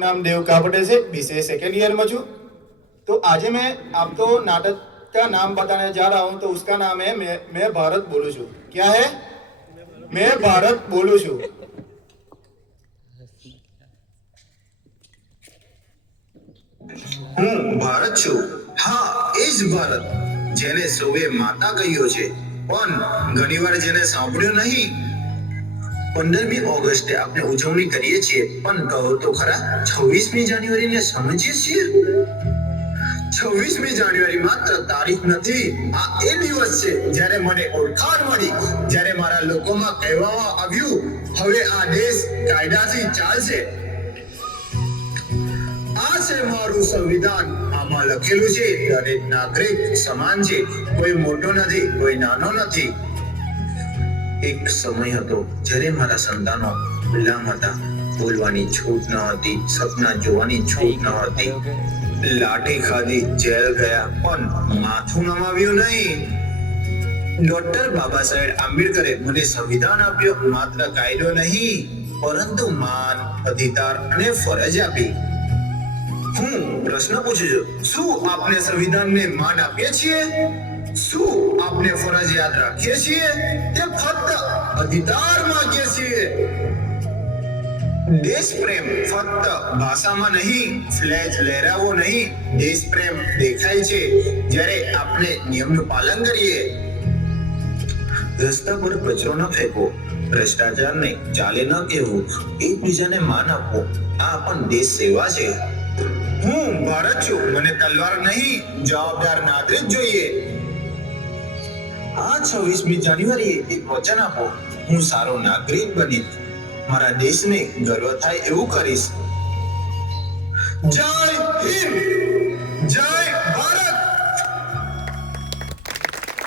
नाम देवका पटेल से BCA second year में छू। तो आज मैं आपको नाटक का नाम बताने जा रहा हूँ। तो उसका नाम है मैं भारत बोलू छू। क्या है? मैं भारत बोलू छू। હું ભારત છું. હા, એ જ ભારત જેને સૌએ માતા કહ્યો છે, પણ ઘણીવાર જેને સાંભળ્યો નહીં. 15મી ઓગસ્ટે આપણે ઉજવણી કરીએ છીએ, પણ કહો તો ખરા 26મી જાન્યુઆરીને સમજીએ છીએ? 26મી જાન્યુઆરી માત્ર તારીખ નથી, આ એ દિવસ છે જ્યારે મને ઓળખાણ મળી, જ્યારે મારા લોકોમાં કહેવામાં આવ્યું હવે આ દેશ કાયદાથી ચાલશે. આ છે મારું સંવિધાન. આમાં લખેલું છે દરેક નાગરિક સમાન છે, કોઈ મોટો નથી, કોઈ નાનો નથી. એક સમય હતો જ્યારે મારા સંતાનો ગુલામ હતા. બોલવાની છૂટ ન હતી, સપના જોવાની છૂટ ન હતી. લાઠી ખાધી, જેલ ગયા, પણ માથું નમાવ્યું નહીં. ડોક્ટર બાબા સાહેબ આંબેડકરે મને સંવિધાન આપ્યો, માત્ર કાયદો નહીં પરંતુ માન, અધિકાર અને ફરજ આપી. હું પ્રશ્ન પૂછું છું, શું આપણે સંવિધાનને માન આપીએ છીએ? શું આપણે ફરજ યાદ રાખીએ છીએ? તે ફક્ત અધિકાર માંગીએ છીએ. દેશ પ્રેમ ફક્ત ભાષામાં નહીં, ફ્લેગ લહેરાવો નહીં. દેશ પ્રેમ દેખાય છે જ્યારે આપણે નિયમનું પાલન કરીએ. રસ્તા પર કચરો ન ફેંકો, ભ્રષ્ટાચાર ને ચાલે ન કહેવું, એકબીજાને માન આપવું, આ પણ દેશ સેવા છે. હું ભારત છું, મને તલવાર નહીં જવાબદાર નાગરિક જોઈએ. આ 26મી જાન્યુઆરીએ એક વચન આપો, હું સારો નાગરિક બની મારા દેશને ગર્વ થાય એવું કરીશ. જય હિન્દ.